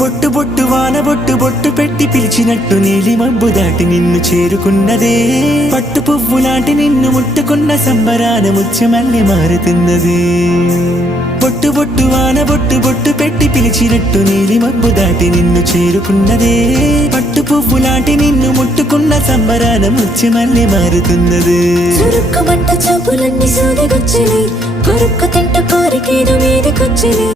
బొట్టు బొట్టు వాన బొట్టు బొట్టు పెట్టి పిలిచినట్టు నీలి మబ్బు దాటి నిన్ను చేరుకున్నదే. పట్టు పువ్వు లాంటి నిన్ను ముట్టుకున్న సంబరాన ముత్యమల్లె మారుతున్నది. బొట్టు బొట్టు వాన బొట్టు బొట్టు పెట్టి పిలిచినట్టు నీలి మబ్బు దాటి నిన్ను చేరుకున్నదే. పట్టు పువ్వు లాంటి నిన్ను ముట్టుకున్న సంబరాన ముత్యమల్లె మారుతున్నది. చురుక్కుమంట చూపులన్నీ సూదిగొచ్చినాయి, కొరుక్కు తింట కోరికేదో మీదికొచ్చినాయి.